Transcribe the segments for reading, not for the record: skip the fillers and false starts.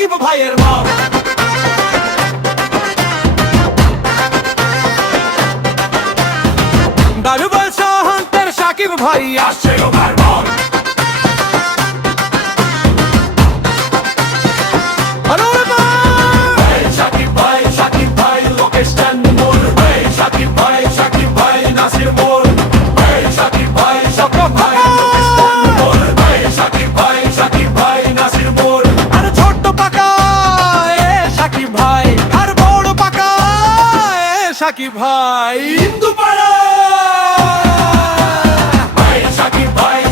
সাকিব ভাইয়ের মত। দারুবাল শাহান্তের সাকিব ভাই আসছে ওভার বল। সাকিব ভাই লোকেশ চন্দ্র, সাকিব ভাই নাসির মোর, সাকিব ভাই লোকেশ চন্দ্র, সাকিব ভাই নাসির মোর। আর ছোট্ট পাকা সাকিব ভাই, আর বড় পাকা সাকিব ভাই হিন্দু পাড়া।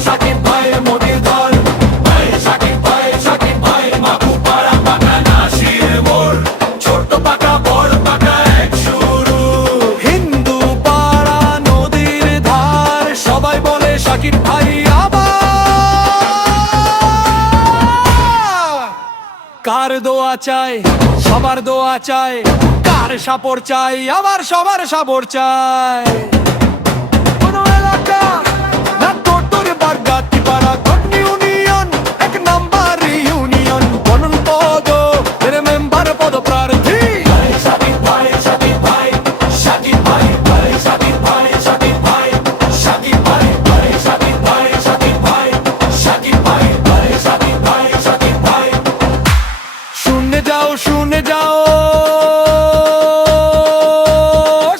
সাকিব ভাই মোদির দল, সাকিব ভাই মাকু পাড়া পাকা নাসির মোর। ছোট্ট পাকা বড় পাকা এক শুরু, হিন্দু পাড়া নদীর ধার, সবাই বলে সাকিব ভাই আবার। কার দোয়া চাই, সবার দোয়া চাই, কার সাপোর্ট চাই, আবার সবার সাপোর্ট চাই। কোনো এলাকা না তোর বাগাতি পাড়া গণ ইউনিয়ন, এক নাম্বার ইউনিয়ন বনন পদ এর মেম্বার পদ প্রার্থী। সাকিব ভাই সাকিব ভাই সাকিব ভাই সাকিব ভাই সাকিব ভাই সাকিব ভাই সাকিব ভাই সাকিব ভাই সাকিব ভাই সাকিব ভাই সাকিব ভাই। শুনে যাও শুনে যাও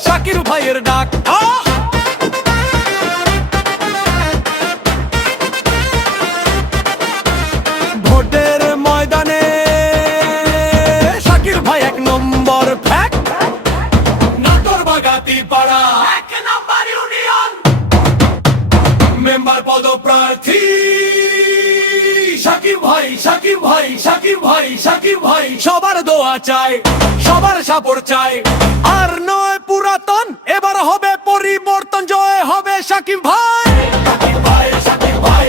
সাকিব ভাইয়ের ডাক। ভোটের ময়দানে সাকিব ভাই এক নম্বর ফ্যাক। নাটোর বাগাতি পাড়া এক নাম্বার ইউনিয়ন, মেম্বার পদপ্রার্থী সাকিব ভাই সাকিব ভাই সাকিব ভাই সাকিব ভাই। সবার দোয়া চাই, সবার সাপোর্ট চাই, আর নয় পুরাতন, এবার হবে পরিবর্তন, জয় হবে সাকিব ভাই। সাকিব ভাই সাকিব ভাই